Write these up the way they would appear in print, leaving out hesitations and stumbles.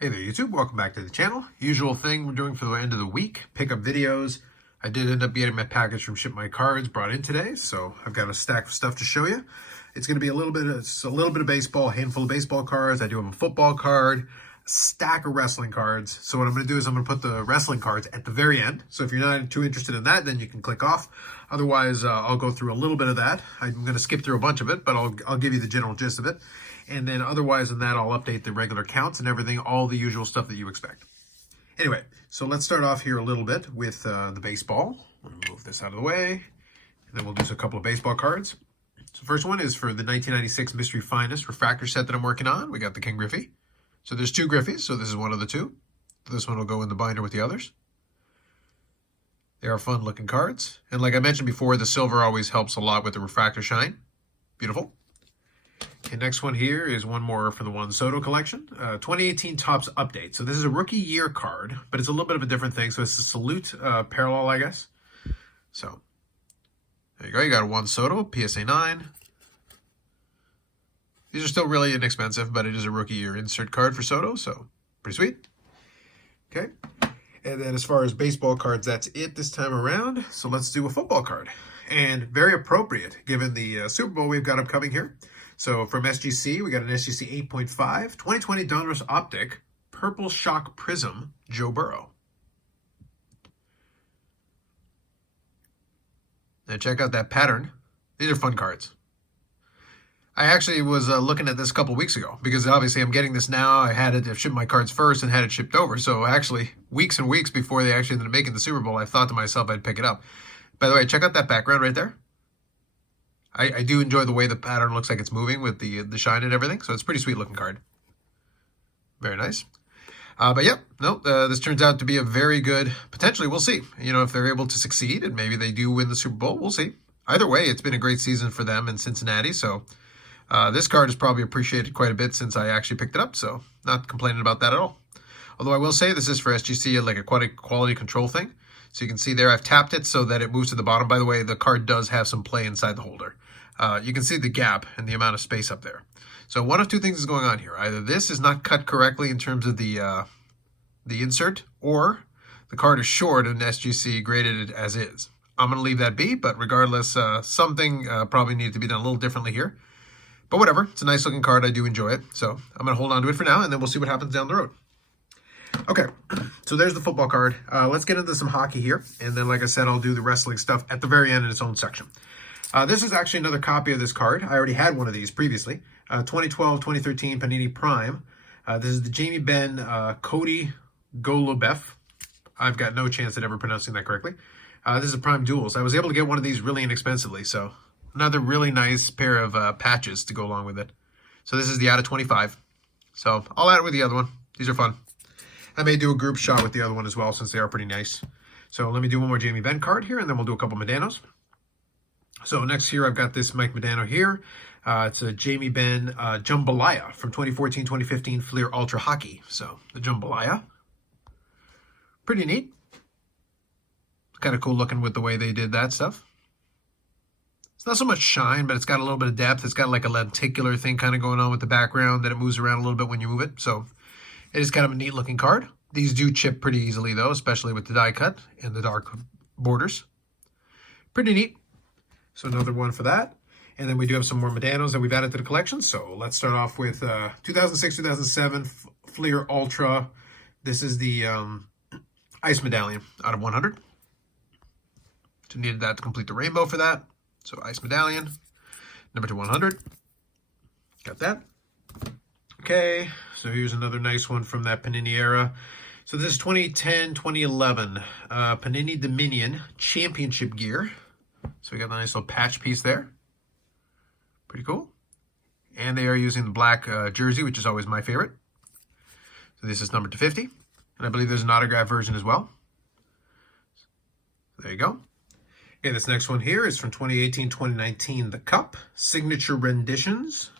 Hey there YouTube, welcome back to the channel. Usual thing we're doing for the end of the week, pick up videos. I did end up getting my package from ShipmyCards brought in today, so I've got a stack of stuff to show you. It's going to be a little bit of baseball, a handful of baseball cards. I do have a football card, a stack of wrestling cards. So what I'm going to do is I'm going to put the wrestling cards at the very end. So if you're not too interested in that, then you can click off. Otherwise, I'll go through a little bit of that. I'm going to skip through a bunch of it, but I'll give you the general gist of it. And then otherwise than that, I'll update the regular counts and everything, all the usual stuff that you expect. Anyway, so let's start off here a little bit with the baseball. We'll move this out of the way, and then we'll do a couple of baseball cards. So first one is for the 1996 Mystery Finest Refractor set that I'm working on. We got the King Griffey. So there's two Griffies, so this is one of the two. This one will go in the binder with the others. They are fun looking cards. And like I mentioned before, the silver always helps a lot with the refractor shine. Beautiful. Okay, next one here is one more for the one Soto collection. 2018 Topps Update. So this is a rookie year card, but it's a little bit of a different thing. So it's a Salute parallel, I guess. So there you go. You got a one Soto, PSA 9. These are still really inexpensive, but it is a rookie year insert card for Soto, so pretty sweet. Okay. And then as far as baseball cards, that's it this time around. So let's do a football card. And very appropriate given the Super Bowl we've got upcoming here. So from SGC, we got an SGC 8.5, 2020 Donruss Optic, Purple Shock Prism, Joe Burrow. Now check out that pattern. These are fun cards. I actually was looking at this a couple weeks ago because obviously I'm getting this now. I had it shipped my cards first and had it shipped over. So actually weeks and weeks before they actually ended up making the Super Bowl, I thought to myself I'd pick it up. By the way, check out that background right there. I do enjoy the way the pattern looks like it's moving with the shine and everything. So it's a pretty sweet looking card. Very nice. But yeah, this turns out to be a very good, potentially, we'll see. You know, if they're able to succeed and maybe they do win the Super Bowl, we'll see. Either way, it's been a great season for them in Cincinnati. So this card is probably appreciated quite a bit since I actually picked it up. So not complaining about that at all. Although I will say this is for SGC, like a quality control thing. So you can see there I've tapped it so that it moves to the bottom. By the way, the card does have some play inside the holder. You can see the gap and the amount of space up there. So one of two things is going on here. Either this is not cut correctly in terms of the insert, or the card is short and SGC graded it as is. I'm going to leave that be, but regardless, something probably needed to be done a little differently here. But whatever, it's a nice looking card. I do enjoy it. So I'm going to hold on to it for now, and then we'll see what happens down the road. Okay, so there's the football card. Let's get into some hockey here. And then, like I said, I'll do the wrestling stuff at the very end in its own section. This is actually another copy of this card. I already had one of these previously. 2012-2013 Panini Prime. This is the Jamie Benn Cody Golubev. I've got no chance at ever pronouncing that correctly. This is a Prime Duels. I was able to get one of these really inexpensively, so another really nice pair of patches to go along with it. So this is the out of 25. So I'll add it with the other one. These are fun. I may do a group shot with the other one as well since they are pretty nice. So let me do one more Jamie Benn card here, and then we'll do a couple Modanos. So next here, I've got this Mike Modano here. It's a Jamie Benn Jambalaya from 2014-2015 Fleer Ultra Hockey. So the Jambalaya. Pretty neat. Kind of cool looking with the way they did that stuff. It's not so much shine, but it's got a little bit of depth. It's got like a lenticular thing kind of going on with the background that it moves around a little bit when you move it. So it is kind of a neat looking card. These do chip pretty easily though, especially with the die cut and the dark borders. Pretty neat. So another one for that. And then we do have some more Modanos that we've added to the collection. So let's start off with 2006-2007 Fleer Ultra. This is the Ice Medallion out of 100. So needed that to complete the rainbow for that. So Ice Medallion, number to 100. Got that. Okay, so here's another nice one from that Panini era. So this is 2010-2011 Panini Dominion Championship Gear. So we got a nice little patch piece there. Pretty cool. And they are using the black jersey, which is always my favorite. So this is numbered to 50. And I believe there's an autograph version as well. So there you go. Okay, this next one here is from 2018-2019 The Cup Signature Renditions.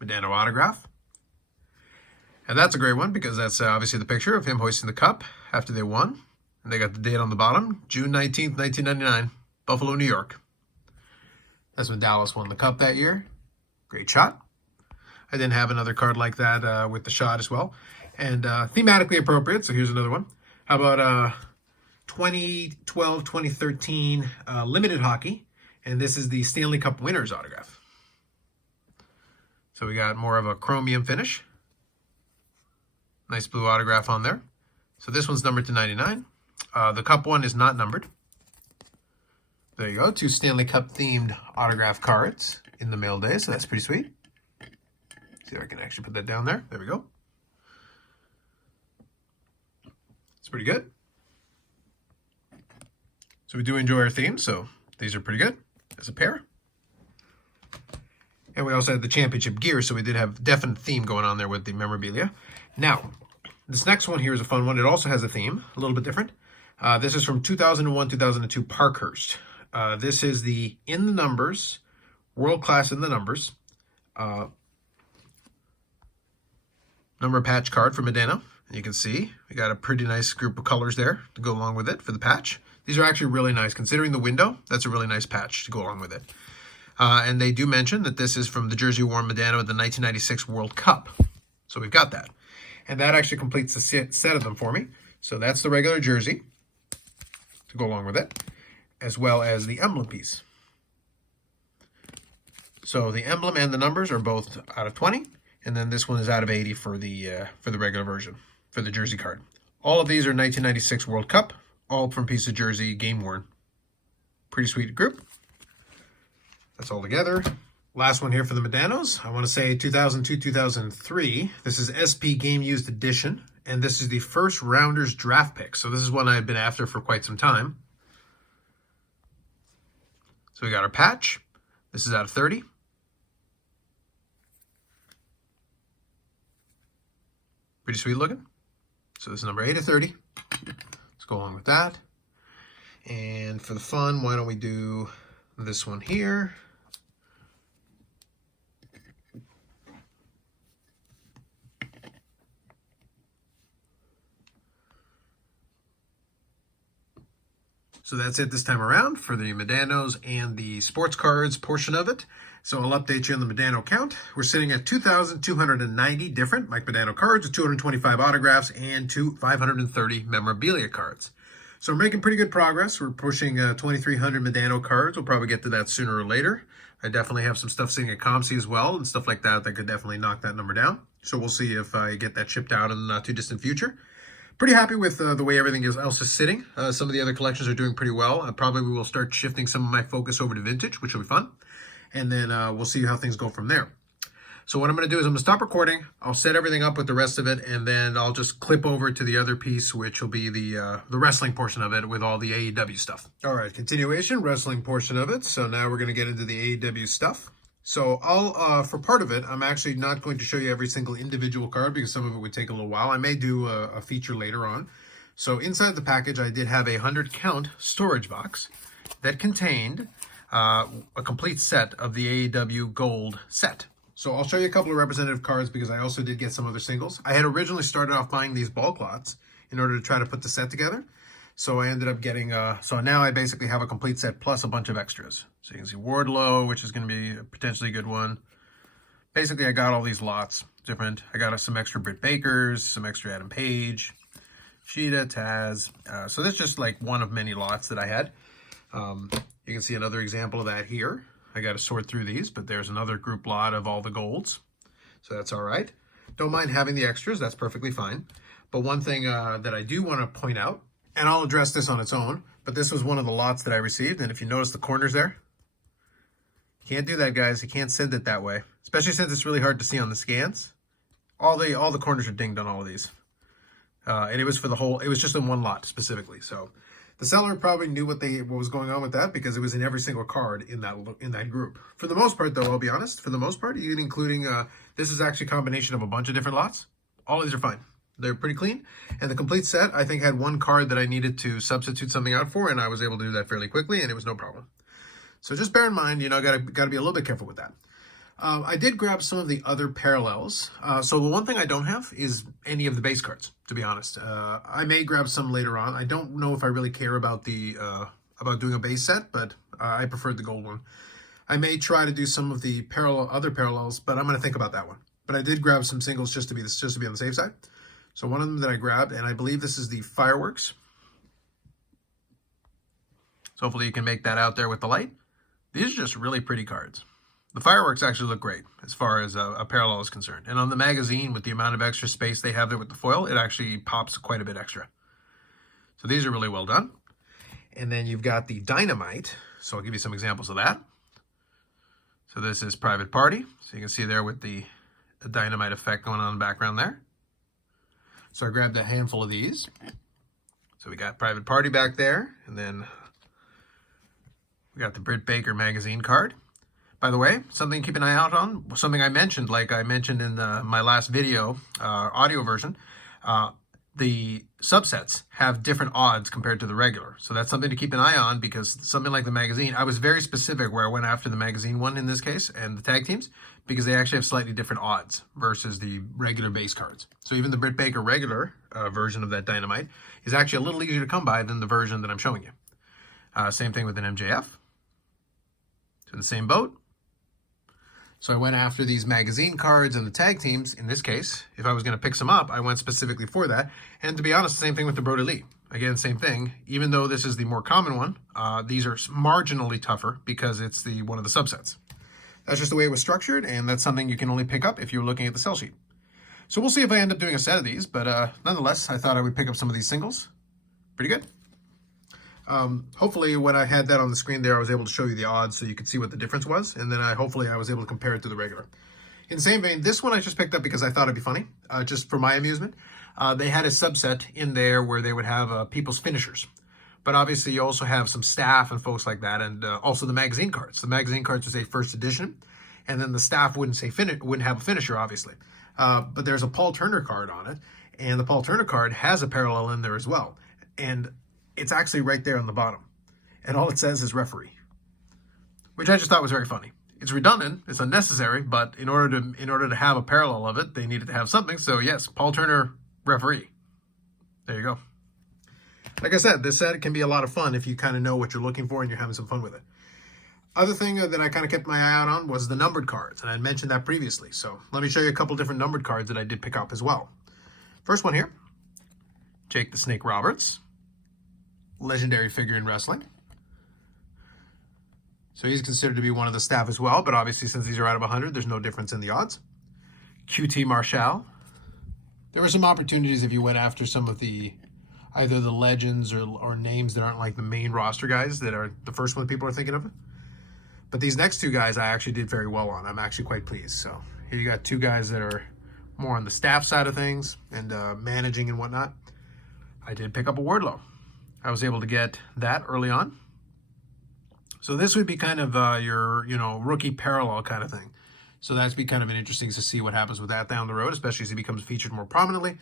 Modano autograph. And that's a great one because that's obviously the picture of him hoisting the cup after they won. And they got the date on the bottom, June 19th, 1999, Buffalo, New York. That's when Dallas won the cup that year. Great shot. I didn't have another card like that with the shot as well. and thematically appropriate. So here's another one. How about 2012, 2013 limited hockey, and this is the Stanley Cup winners autograph. So we got more of a chromium finish. Nice blue autograph on there. So this one's numbered to 99. The cup one is not numbered. There you go, 2 Stanley Cup themed autograph cards in the mail day, so that's pretty sweet. See if I can actually put that down there. There we go. It's pretty good. So we do enjoy our theme, so these are pretty good as a pair. And we also had the championship gear, so we did have definite theme going on there with the memorabilia. Now, this next one here is a fun one. It also has a theme, a little bit different. This is from 2001-2002 Parkhurst. This is the In the Numbers, World Class in the Numbers, number patch card for Modano. And you can see we got a pretty nice group of colors there to go along with it for the patch. These are actually really nice. Considering the window, that's a really nice patch to go along with it. And they do mention that this is from the jersey worn Modano at the 1996 World Cup. So we've got that. And that actually completes the set of them for me. So that's the regular jersey to go along with it, as well as the emblem piece. So the emblem and the numbers are both out of 20, and then this one is out of 80 for the regular version, for the jersey card. All of these are 1996 World Cup, all from piece of jersey, game worn. Pretty sweet group. That's all together. Last one here for the Modanos. I want to say 2002-2003. This is SP Game Used Edition, and this is the first Rounders draft pick. So this is one I've been after for quite some time. So we got our patch. This is out of 30. Pretty sweet looking. So this is number 8 of 30. Let's go along with that. And for the fun, why don't we do this one here? So that's it this time around for the Modanos and the sports cards portion of it. So I'll update you on the Modano count. We're sitting at 2,290 different Mike Modano cards with 225 autographs and 530 memorabilia cards. So we're making pretty good progress. We're pushing 2,300 Modano cards. We'll probably get to that sooner or later. I definitely have some stuff sitting at ComC as well and stuff like that that could definitely knock that number down. So we'll see if I get that shipped out in the not too distant future. Pretty happy with the way everything else is sitting. Some of the other collections are doing pretty well. Probably we will start shifting some of my focus over to vintage, which will be fun. And then we'll see how things go from there. So what I'm going to do is I'm going to stop recording. I'll set everything up with the rest of it, and then I'll just clip over to the other piece, which will be the wrestling portion of it with all the AEW stuff. All right, continuation, wrestling portion of it. So now we're going to get into the AEW stuff. So I'll, for part of it, I'm actually not going to show you every single individual card because some of it would take a little while. I may do a feature later on. So inside the package, I did have a 100-count storage box that contained a complete set of the AEW Gold set. So I'll show you a couple of representative cards because I also did get some other singles. I had originally started off buying these bulk lots in order to try to put the set together. So I ended up getting, so now I basically have a complete set plus a bunch of extras. So you can see Wardlow, which is going to be a potentially good one. Basically, I got all these lots different. I got some extra Britt Bakers, some extra Adam Page, Sheeta, Taz. So that's just like one of many lots that I had. You can see another example of that here. I got to sort through these, but there's another group lot of all the golds. So that's all right. Don't mind having the extras. That's perfectly fine. But one thing that I do want to point out, and I'll address this on its own, but this was one of the lots that I received. And if you notice the corners there, you can't do that, guys. You can't send it that way, especially since it's really hard to see on the scans. All the corners are dinged on all of these. And it was for the whole, it was just in one lot specifically. So the seller probably knew what was going on with that because it was in every single card in that group. For the most part, though, I'll be honest, for the most part, even including, this is actually a combination of a bunch of different lots. All of these are fine. They're pretty clean. And the complete set, I think, had one card that I needed to substitute something out for, and I was able to do that fairly quickly, and it was no problem. So just bear in mind, gotta be a little bit careful with that. I did grab some of the other parallels. So the one thing I don't have is any of the base cards, to be honest. I may grab some later on. I don't know if I really care about about doing a base set, but I preferred the gold one. I may try to do some of the other parallels, but I'm going to think about that one. But I did grab some singles just to be on the safe side. So one of them that I grabbed, and I believe this is the Fireworks. So hopefully you can make that out there with the light. These are just really pretty cards. The Fireworks actually look great as far as a parallel is concerned. And on the magazine, with the amount of extra space they have there with the foil, it actually pops quite a bit extra. So these are really well done. And then you've got the Dynamite. So I'll give you some examples of that. So this is Private Party. So you can see there with the Dynamite effect going on in the background there. So I grabbed a handful of these. So we got Private Party back there. And then we got the Britt Baker magazine card. By the way, something to keep an eye out on, something I mentioned, like I mentioned in my last video, audio version, the subsets have different odds compared to the regular. So that's something to keep an eye on, because something like the magazine, I was very specific where I went after the magazine one in this case and the tag teams, because they actually have slightly different odds versus the regular base cards. So even the Britt Baker regular version of that Dynamite is actually a little easier to come by than the version that I'm showing you. Same thing with an MJF. So in the same boat. So I went after these magazine cards and the tag teams. In this case, if I was going to pick some up, I went specifically for that. And to be honest, the same thing with the Brody Lee. Again, same thing. Even though this is the more common one, these are marginally tougher because it's one of the subsets. That's just the way it was structured, and that's something you can only pick up if you're looking at the sell sheet. So we'll see if I end up doing a set of these, but nonetheless, I thought I would pick up some of these singles. Pretty good. Hopefully when I had that on the screen there, I was able to show you the odds so you could see what the difference was. And then hopefully I was able to compare it to the regular. In the same vein, this one I just picked up because I thought it'd be funny, just for my amusement. They had a subset in there where they would have people's finishers. But obviously you also have some staff and folks like that, and also the magazine cards. The magazine cards would say first edition, and then the staff wouldn't have a finisher, obviously. But there's a Paul Turner card on it, and the Paul Turner card has a parallel in there as well. And it's actually right there on the bottom. And all it says is referee, which I just thought was very funny. It's redundant, it's unnecessary, but in order to have a parallel of it, they needed to have something. So yes, Paul Turner, referee. There you go. Like I said, this set can be a lot of fun if you kind of know what you're looking for and you're having some fun with it. Other thing that I kind of kept my eye out on was the numbered cards, and I had mentioned that previously. So let me show you a couple different numbered cards that I did pick up as well. First one here, Jake the Snake Roberts. Legendary figure in wrestling. So he's considered to be one of the staff as well, but obviously since these are out of 100, there's no difference in the odds. QT Marshall. There were some opportunities if you went after some of either the legends or names that aren't like the main roster guys that are the first one people are thinking of. But these next two guys I actually did very well on. I'm actually quite pleased. So here you got two guys that are more on the staff side of things and managing and whatnot. I did pick up a Wardlow. I was able to get that early on. So this would be kind of your, rookie parallel kind of thing. So that'd be kind of interesting to see what happens with that down the road, especially as he becomes featured more prominently.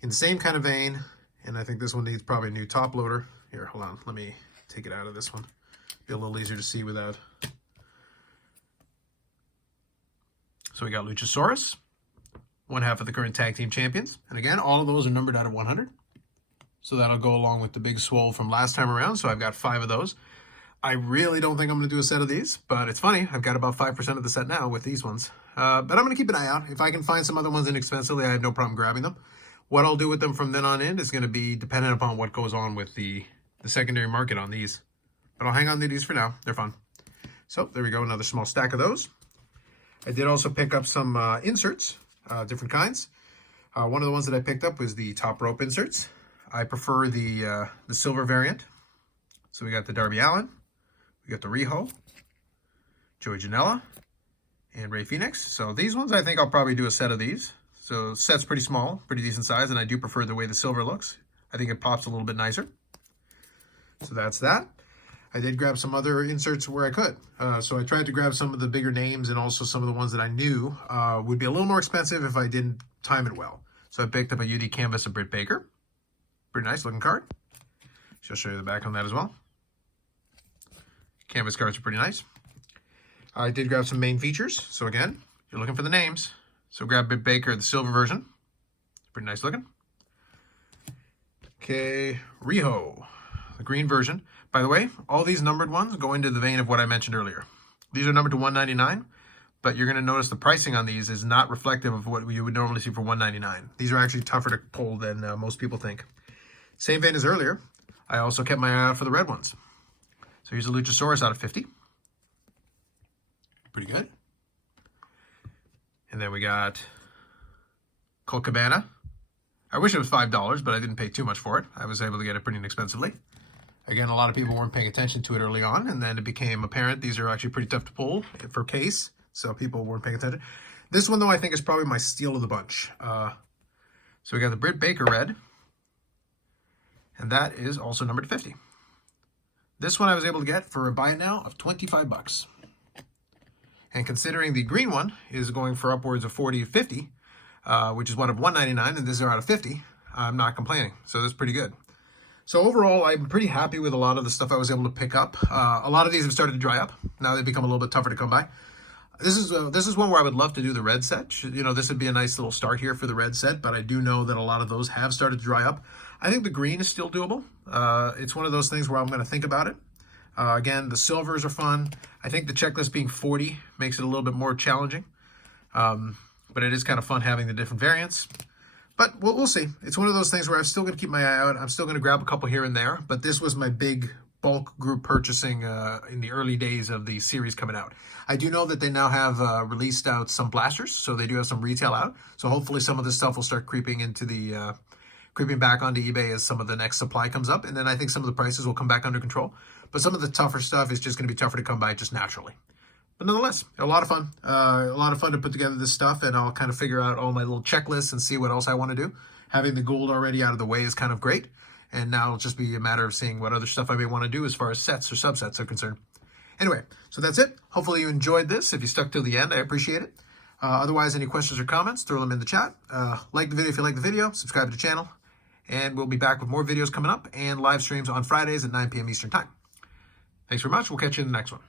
In the same kind of vein, and I think this one needs probably a new top loader. Here, hold on. Let me take it out of this one. Be a little easier to see without. So we got Lucha Soros, one half of the current tag team champions. And again, all of those are numbered out of 100. So that'll go along with the big swole from last time around. So I've got 5 of those. I really don't think I'm going to do a set of these, but it's funny. I've got about 5% of the set now with these ones. But I'm going to keep an eye out. If I can find some other ones inexpensively, I have no problem grabbing them. What I'll do with them from then on in is going to be dependent upon what goes on with the secondary market on these. But I'll hang on to these for now. They're fun. So there we go. Another small stack of those. I did also pick up some inserts, different kinds. One of the ones that I picked up was the top rope inserts. I prefer the silver variant. So we got the Darby Allin, we got the Riho, Joey Janela, and Ray Phoenix. So these ones, I think I'll probably do a set of these. So the set's pretty small, pretty decent size, and I do prefer the way the silver looks. I think it pops a little bit nicer. So that's that. I did grab some other inserts where I could. So I tried to grab some of the bigger names and also some of the ones that I knew would be a little more expensive if I didn't time it well. So I picked up a UD canvas of Britt Baker. Pretty nice looking card. So I'll show you the back on that as well. Canvas cards are pretty nice. I did grab some main features. So again, you're looking for the names. So grab Britt Baker, the silver version. Pretty nice looking. Okay, Riho, the green version. By the way, all these numbered ones go into the vein of what I mentioned earlier. These are numbered to 199, but you're going to notice the pricing on these is not reflective of what you would normally see for $1.99. These are actually tougher to pull than most people think. Same vein as earlier, I also kept my eye out for the red ones. So here's a Lucha Soros out of 50. Pretty good. And then we got Colt Cabana. I wish it was $5, but I didn't pay too much for it. I was able to get it pretty inexpensively. Again, a lot of people weren't paying attention to it early on, and then it became apparent these are actually pretty tough to pull for case, so people weren't paying attention. This one, though, I think is probably my steal of the bunch. So we got the Britt Baker red, and that is also numbered to 50. This one I was able to get for a buy it now of $25. And considering the green one is going for upwards of 40 to 50, which is one of $1.99, and this is out of 50, I'm not complaining. So that's pretty good. So overall, I'm pretty happy with a lot of the stuff I was able to pick up. A lot of these have started to dry up. Now they've become a little bit tougher to come by. This is one where I would love to do the red set. You know, this would be a nice little start here for the red set, but I do know that a lot of those have started to dry up. I think the green is still doable. It's one of those things where I'm going to think about it. Again, the silvers are fun. I think the checklist being 40 makes it a little bit more challenging. But it is kind of fun having the different variants. But we'll see. It's one of those things where I'm still going to keep my eye out. I'm still going to grab a couple here and there. But this was my big bulk group purchasing in the early days of the series coming out. I do know that they now have released out some blasters. So they do have some retail out. So hopefully some of this stuff will start creeping into the... creeping back onto eBay as some of the next supply comes up. And then I think some of the prices will come back under control. But some of the tougher stuff is just going to be tougher to come by just naturally. But nonetheless, a lot of fun. A lot of fun to put together this stuff, and I'll kind of figure out all my little checklists and see what else I want to do. Having the gold already out of the way is kind of great. And now it'll just be a matter of seeing what other stuff I may want to do as far as sets or subsets are concerned. Anyway, so that's it. Hopefully you enjoyed this. If you stuck till the end, I appreciate it. Otherwise, any questions or comments, throw them in the chat. Like the video if you like the video. Subscribe to the channel. And we'll be back with more videos coming up and live streams on Fridays at 9 p.m. Eastern Time. Thanks very much. We'll catch you in the next one.